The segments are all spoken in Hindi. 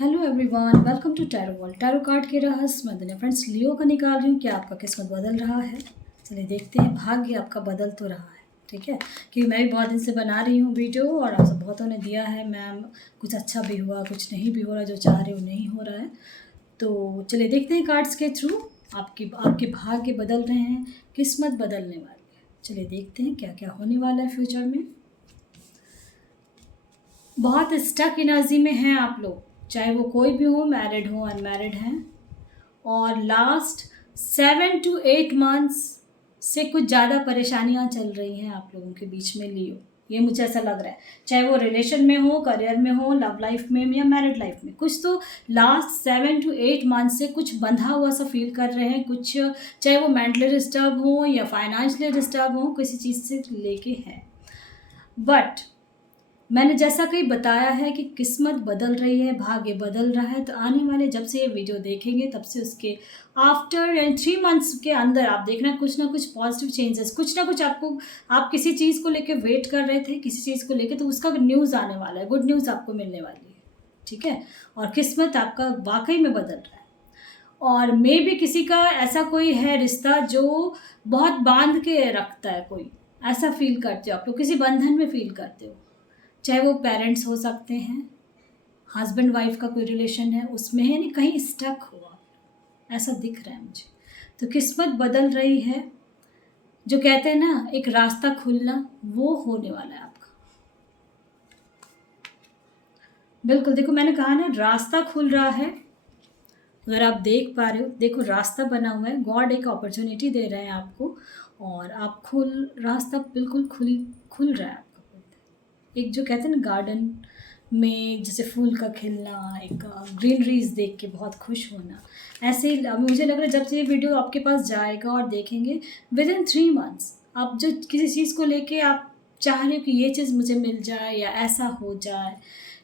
Hello everyone, welcome to tarot world. Tarot card के रहस्य मैं दुनिया फ्रेंड्स लियो का निकाल रही हूँ। क्या आपका किस्मत बदल रहा है? चलिए देखते हैं। भाग्य आपका बदल तो रहा है, ठीक है। क्योंकि मैं भी बहुत दिन से बना रही हूँ वीडियो और आप सब बहुतों ने दिया है मैम, कुछ अच्छा भी हुआ, कुछ नहीं भी हो रहा, जो चाह रहे हो नहीं हो रहा है। तो चलिए देखते हैं कार्ड्स के थ्रू आपके आपके भाग्य बदल रहे हैं, किस्मत बदलने वाली है। चलिए देखते हैं क्या क्या होने वाला है फ्यूचर में। बहुत स्टक एनर्जी में हैं आप लोग, चाहे वो कोई भी हो, मैरिड हो अनमैरिड हैं। और लास्ट 7 to 8 months से कुछ ज़्यादा परेशानियां चल रही हैं आप लोगों के बीच में लियो। ये मुझे ऐसा लग रहा है, चाहे वो रिलेशन में हो, करियर में हो, लव लाइफ में या मैरिड लाइफ में, कुछ तो लास्ट 7 to 8 months से कुछ बंधा हुआ सा फील कर रहे हैं। कुछ चाहे वो मेंटली डिस्टर्ब हो या फाइनेंशियली डिस्टर्ब हो, किसी चीज़ से लेके है। बट मैंने जैसा कि बताया है कि किस्मत बदल रही है, भाग्य बदल रहा है। तो आने वाले जब से ये वीडियो देखेंगे तब से उसके आफ्टर एंड 3 months के अंदर आप देखना कुछ ना कुछ पॉजिटिव चेंजेस, कुछ ना कुछ आपको, आप किसी चीज़ को लेके वेट कर रहे थे, किसी चीज़ को लेके, तो उसका न्यूज़ आने वाला है, गुड न्यूज़ आपको मिलने वाली है, ठीक है। और किस्मत आपका वाकई में बदल रहा है। और मे भी किसी का ऐसा कोई है रिश्ता जो बहुत बांध के रखता है, कोई ऐसा फील करते हो आप लोग, किसी बंधन में फील करते हो। चाहे वो पेरेंट्स हो सकते हैं, हस्बैंड वाइफ का कोई रिलेशन है उसमें है, नहीं कहीं स्टक हुआ, ऐसा दिख रहा है मुझे। तो किस्मत बदल रही है, जो कहते हैं ना एक रास्ता खुलना, वो होने वाला है आपका। बिल्कुल, देखो मैंने कहा ना रास्ता खुल रहा है। अगर आप देख पा रहे हो, देखो रास्ता बना हुआ है, गॉड एक अपॉर्चुनिटी दे रहे हैं आपको। और आप रास्ता बिल्कुल खुल रहा है आपका। एक जो कहते हैं ना गार्डन में जैसे फूल का खिलना, एक ग्रीनरीज देख के बहुत खुश होना, ऐसे ही मुझे लग रहा है जब से ये वीडियो आपके पास जाएगा और देखेंगे, विद इन 3 months आप जो किसी चीज़ को लेके आप चाह रहे हो कि ये चीज़ मुझे मिल जाए या ऐसा हो जाए,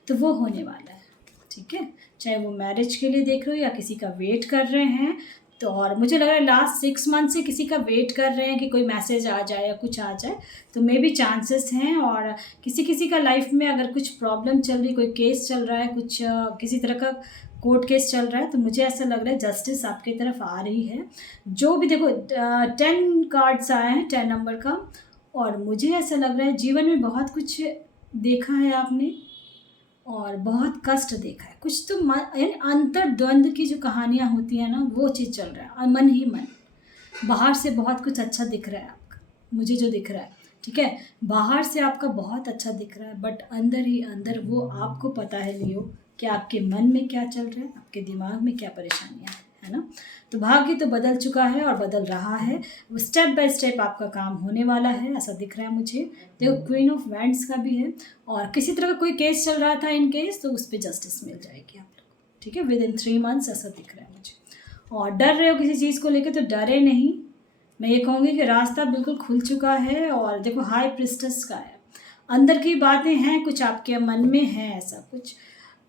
तो वो होने वाला है, ठीक है। चाहे वो मैरिज के लिए देख रहे हो या किसी का वेट कर रहे हैं। तो और मुझे लग रहा है लास्ट 6 month से किसी का वेट कर रहे हैं कि कोई मैसेज आ जाए या कुछ आ जाए, तो मे भी चांसेस हैं। और किसी किसी का लाइफ में अगर कुछ प्रॉब्लम चल रही, कोई केस चल रहा है, कुछ किसी तरह का कोर्ट केस चल रहा है, तो मुझे ऐसा लग रहा है जस्टिस आपकी तरफ आ रही है। जो भी देखो 10 कार्ड्स आए हैं, 10 नंबर का। और मुझे ऐसा लग रहा है जीवन में बहुत कुछ देखा है आपने और बहुत कष्ट देखा है। कुछ तो यानी अंतर्द्वंद की जो कहानियाँ होती हैं ना, वो चीज़ चल रहा है। और मन ही मन, बाहर से बहुत कुछ अच्छा दिख रहा है आपका, मुझे जो दिख रहा है, ठीक है। बाहर से आपका बहुत अच्छा दिख रहा है, बट अंदर ही अंदर वो आपको पता है लियो कि आपके मन में क्या चल रहा है, आपके दिमाग में क्या परेशानियाँ हैं, है ना। तो भाग्य तो बदल चुका है और बदल रहा है। स्टेप बाय स्टेप आपका काम होने वाला है, ऐसा दिख रहा है मुझे। देखो क्वीन ऑफ वैंड्स का भी है। और किसी तरह का कोई केस चल रहा था इन केस, तो उस पर जस्टिस मिल जाएगी आप लोग, ठीक है, विद इन 3 months, ऐसा दिख रहा है मुझे। और डर रहे हो किसी चीज़ को लेकर, तो डरे नहीं। मैं ये कहूँगी कि रास्ता बिल्कुल खुल चुका है। और देखो हाई प्रिस्टेस का है, अंदर की बातें हैं, कुछ आपके मन में है ऐसा कुछ,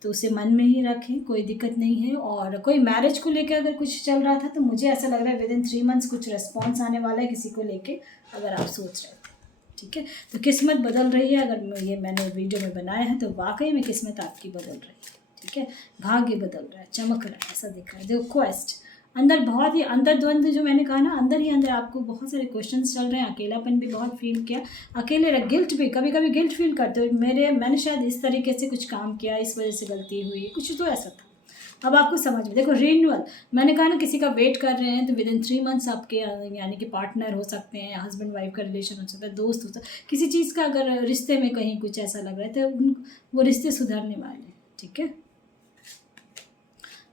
तो उसे मन में ही रखें, कोई दिक्कत नहीं है। और कोई मैरिज को लेकर अगर कुछ चल रहा था, तो मुझे ऐसा लग रहा है विद इन 3 months कुछ रिस्पॉन्स आने वाला है किसी को लेके, अगर आप सोच रहे थे, ठीक है। तो किस्मत बदल रही है, अगर ये मैंने वीडियो में बनाया है तो वाकई में किस्मत आपकी बदल रही है, ठीक है। भाग्य बदल रहा है, चमक रहा है, ऐसा दिख रहा है। देखो क्वेस्ट अंदर बहुत ही अंतर्द्वंद, जो मैंने कहा ना, अंदर ही अंदर आपको बहुत सारे क्वेश्चंस चल रहे हैं। अकेलापन भी बहुत फील किया, अकेले गिल्ट भी, कभी कभी गिल्ट फील करते हो, मैंने शायद इस तरीके से कुछ काम किया, इस वजह से गलती हुई, कुछ तो ऐसा था। अब आपको समझ में, देखो रिन्यूअल, मैंने कहा ना किसी का वेट कर रहे हैं, तो विद इन 3 months आपके यानी कि पार्टनर हो सकते हैं, हस्बैंड वाइफ का रिलेशन हो सकता है, दोस्त हो सकता है, किसी चीज़ का अगर रिश्ते में कहीं कुछ ऐसा लग रहा है, तो वो रिश्ते सुधरने वाले हैं, ठीक है।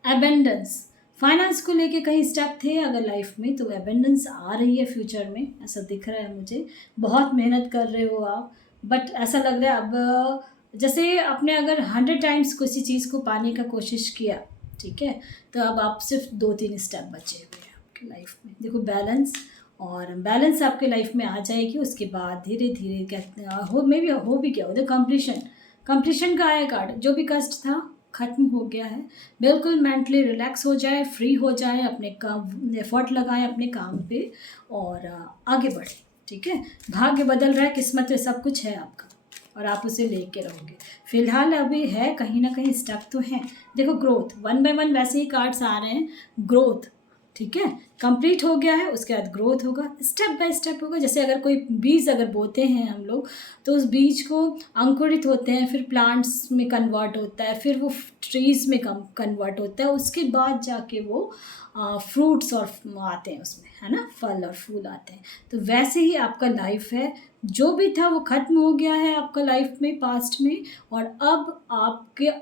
एबेंडेंस, फाइनेंस को लेके कहीं स्टेप थे अगर लाइफ में, तो एबेंडेंस आ रही है फ्यूचर में, ऐसा दिख रहा है मुझे। बहुत मेहनत कर रहे हो आप, बट ऐसा लग रहा है अब जैसे आपने अगर 100 times किसी चीज़ को पाने का कोशिश किया, ठीक है, तो अब आप सिर्फ 2-3 स्टेप बचे हुए हैं आपकी लाइफ में। देखो बैलेंस, और बैलेंस आपके लाइफ में आ जाएगी। उसके बाद धीरे धीरे कहते हैं हो, मे भी हो भी क्या हो, कंप्लीशन, कंप्लीशन का आया कार्ड, जो भी कष्ट था ख़त्म हो गया है। बिल्कुल मेंटली रिलैक्स हो जाए, फ्री हो जाए, अपने काम एफर्ट लगाएं अपने काम पे और आगे बढ़ें, ठीक है। भाग्य बदल रहा है, किस्मत में सब कुछ है आपका। और आप उसे लेके रहोगे। फिलहाल अभी है कहीं ना कहीं स्टक तो है। देखो ग्रोथ, 1 बाय 1 वैसे ही कार्ड्स आ रहे हैं। ग्रोथ, ठीक है, कंप्लीट हो गया है, उसके बाद ग्रोथ होगा, स्टेप बाय स्टेप होगा। जैसे अगर कोई बीज अगर बोते हैं हम लोग, तो उस बीज को अंकुरित होते हैं, फिर प्लांट्स में कन्वर्ट होता है, फिर वो ट्रीज़ में कन्वर्ट होता है, उसके बाद जाके वो फ्रूट्स और आते हैं उसमें, है ना, फल और फूल आते हैं। तो वैसे ही आपका लाइफ है, जो भी था वो ख़त्म हो गया है आपका लाइफ में, पास्ट में, और अब आपके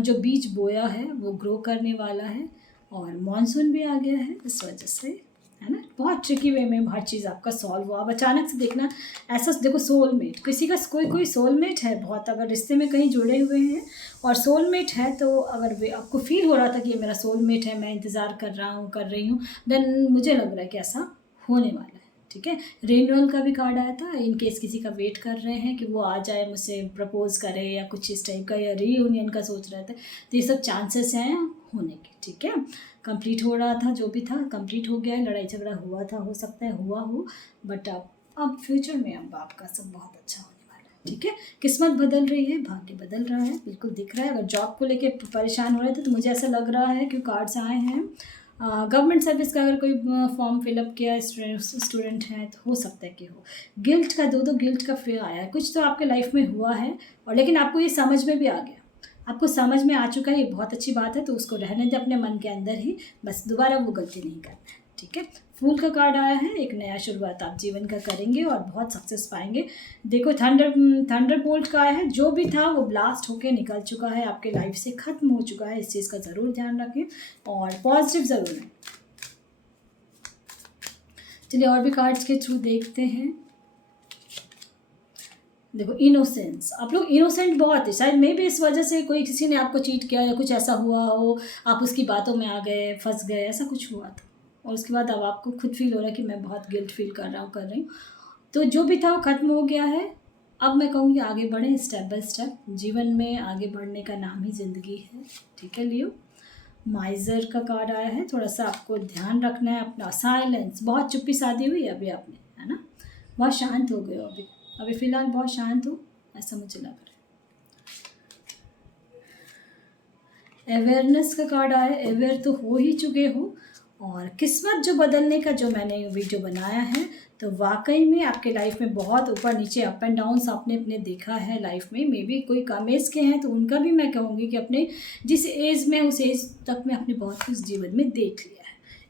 जो बीज बोया है वो ग्रो करने वाला है। और मॉनसून भी आ गया है इस वजह से, है ना, बहुत ट्रिकी वे में हर चीज़ आपका सॉल्व हुआ। अब अचानक से देखना ऐसा, देखो सोलमेट, किसी का कोई सोलमेट है बहुत, अगर रिश्ते में कहीं जुड़े हुए हैं और सोलमेट है, तो अगर वे आपको फील हो रहा था कि ये मेरा सोलमेट है, मैं इंतज़ार कर रहा हूँ, कर रही हूँ, देन मुझे लग रहा है कि ऐसा होने वाला है। ठीक है, रेनुअल का भी कार्ड आया था, इन केस किसी का वेट कर रहे हैं कि वो आ जाए, मुझसे प्रपोज करे या कुछ इस टाइप का, या रीयूनियन का सोच रहे थे, तो ये सब चांसेस हैं होने के। ठीक है, कंप्लीट हो रहा था, जो भी था कंप्लीट हो गया है, लड़ाई झगड़ा हुआ था, हो सकता है हुआ हो, बट अब फ्यूचर में अब आपका सब बहुत अच्छा होने वाला है। ठीक है, किस्मत बदल रही है, भाग्य बदल रहा है, बिल्कुल दिख रहा है। अगर जॉब को लेके परेशान हो रहे थे तो मुझे ऐसा लग रहा है कि कार्ड्स आए हैं, गवर्नमेंट सर्विस का अगर कोई फॉर्म फिलअप किया स्टूडेंट हैं तो हो सकता है कि हो। गिल्ट का दो गिल्ट का फेयर आया है, कुछ तो आपके लाइफ में हुआ है, और लेकिन आपको ये समझ में भी आ गया, आपको समझ में आ चुका है, ये बहुत अच्छी बात है, तो उसको रहने दे अपने मन के अंदर ही, बस दोबारा वो गलती नहीं करना है। ठीक है, फूल का कार्ड आया है, एक नया शुरुआत आप जीवन का करेंगे और बहुत सक्सेस पाएंगे। देखो थंडर बोल्ट का आया है, जो भी था वो ब्लास्ट होके निकल चुका है, आपके लाइफ से ख़त्म हो चुका है, इस चीज़ का ज़रूर ध्यान रखें और पॉजिटिव ज़रूर है। चलिए और भी कार्ड्स के थ्रू देखते हैं। देखो इनोसेंस, आप लोग इनोसेंट बहुत है, शायद मे भी इस वजह से कोई किसी ने आपको चीट किया या कुछ ऐसा हुआ हो, आप उसकी बातों में आ गए, फंस गए, ऐसा कुछ हुआ था, और उसके बाद अब आपको खुद फील हो रहा है कि मैं बहुत गिल्ट फील कर रही हूँ। तो जो भी था वो ख़त्म हो गया है। अब मैं कहूँगी आगे बढ़ें स्टेप बाय स्टेप, जीवन में आगे बढ़ने का नाम ही ज़िंदगी है। ठीक है लियो, माइजर का कार्ड आया है, थोड़ा सा आपको ध्यान रखना है अपना, साइलेंस, बहुत चुप्पी साधी हुई अभी आपने, है ना, बहुत शांत हो गए हो अभी फ़िलहाल बहुत शांत हो, ऐसा मुझे लग रहा है। अवेयरनेस का कार्ड आया है, अवेयर तो हो ही चुके हो, और किस्मत जो बदलने का जो मैंने वीडियो बनाया है, तो वाकई में आपके लाइफ में बहुत ऊपर नीचे अप एंड डाउन्स आपने अपने देखा है लाइफ में। मे बी कोई कम एज के हैं तो उनका भी मैं कहूँगी कि अपने जिस एज में उस एज तक में आपने बहुत कुछ जीवन में देख लिया है।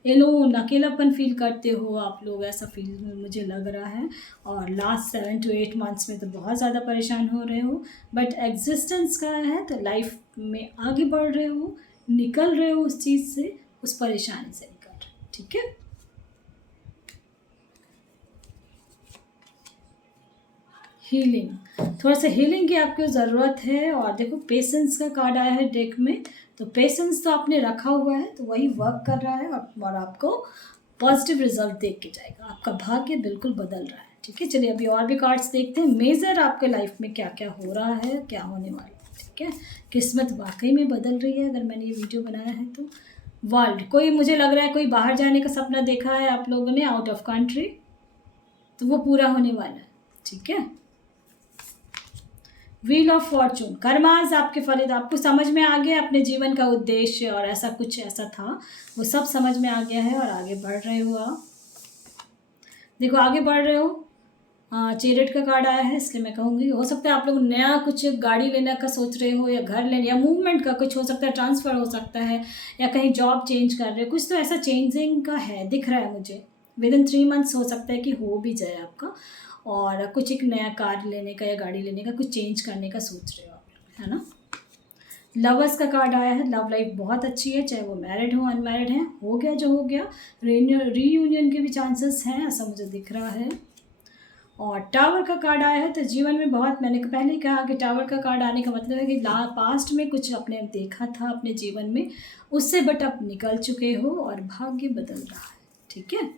एलोन, अकेलापन फील करते हो आप लोग, ऐसा फील मुझे लग रहा है, और लास्ट 7 to 8 मंथ्स में तो बहुत ज़्यादा परेशान हो रहे हो, बट एग्जिस्टेंस का है तो लाइफ में आगे बढ़ रहे हो, निकल रहे हो उस चीज़ से, उस परेशानी से निकल रहे हो। ठीक है, हीलिंग, थोड़ा सा हीलिंग की आपको ज़रूरत है। और देखो पेशेंस का कार्ड आया है डेक में, तो पेशेंस तो आपने रखा हुआ है, तो वही वर्क कर रहा है और आपको पॉजिटिव रिजल्ट देख के जाएगा, आपका भाग्य बिल्कुल बदल रहा है। ठीक है, चलिए अभी और भी कार्ड्स देखते हैं, मेजर आपके लाइफ में क्या क्या हो रहा है, क्या होने वाला है। ठीक है, किस्मत वाकई में बदल रही है, अगर मैंने ये वीडियो बनाया है तो। वर्ल्ड, कोई मुझे लग रहा है कोई बाहर जाने का सपना देखा है आप लोगों ने, आउट ऑफ कंट्री, तो वो पूरा होने वाला है। ठीक है, व्हील ऑफ फॉर्चून, कर्माज आपके फलित, आपको समझ में आ गया अपने जीवन का उद्देश्य, और ऐसा कुछ ऐसा था वो सब समझ में आ गया है, और आगे बढ़ रहे हो आप। देखो आगे बढ़ रहे हो, चेरिट का कार्ड आया है, इसलिए मैं कहूँगी हो सकता है आप लोग नया कुछ गाड़ी लेने का सोच रहे हो, या घर लेने, या मूवमेंट का कुछ हो सकता है, ट्रांसफ़र हो सकता है, या कहीं जॉब चेंज कर रहे हो, कुछ तो ऐसा चेंजिंग का है दिख रहा है मुझे। विदिन 3 मंथ्स हो सकता है कि हो भी जाए आपका, और कुछ एक नया कार लेने का या गाड़ी लेने का, कुछ चेंज करने का सोच रहे हो आप, है ना। लवर्स का कार्ड आया है, लव लाइफ बहुत अच्छी है, चाहे वो मैरिड हो अनमैरिड हैं, हो गया जो हो गया, रीयूनियन के भी चांसेस हैं, ऐसा मुझे दिख रहा है। और टावर का कार्ड आया है, तो जीवन में बहुत, मैंने पहले ही कहा कि टावर का कार्ड आने का मतलब है कि पास्ट में कुछ आपने देखा था अपने जीवन में, उससे बट आप निकल चुके हो और भाग्य बदल रहा है। ठीक है,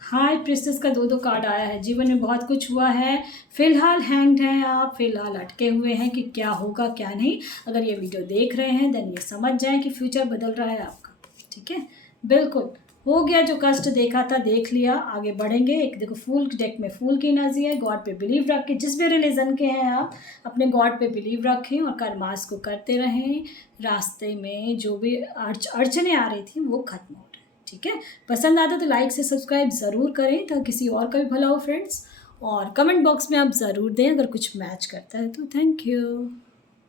हाई प्रिंसेस का 2 कार्ड आया है, जीवन में बहुत कुछ हुआ है, फिलहाल हैंग्ड हैं आप, फिलहाल अटके हुए हैं कि क्या होगा क्या नहीं। अगर ये वीडियो देख रहे हैं देन ये समझ जाएं कि फ्यूचर बदल रहा है आपका। ठीक है, बिल्कुल हो गया, जो कष्ट देखा था देख लिया, आगे बढ़ेंगे। एक देखो फूल डेक में फूल की एनर्जी है। गॉड पे बिलीव रख के, जिस भी रिलीजन के हैं आप, अपने गॉड पे बिलीव रखें और कर्मास को करते रहें। रास्ते में जो भी अड़चने आ रही थी वो खत्म हो रही, ठीक है। पसंद आता तो लाइक से सब्सक्राइब ज़रूर करें ताकि किसी और का भी भला हो फ्रेंड्स। और कमेंट बॉक्स में आप ज़रूर दें अगर कुछ मैच करता है तो। Thank you.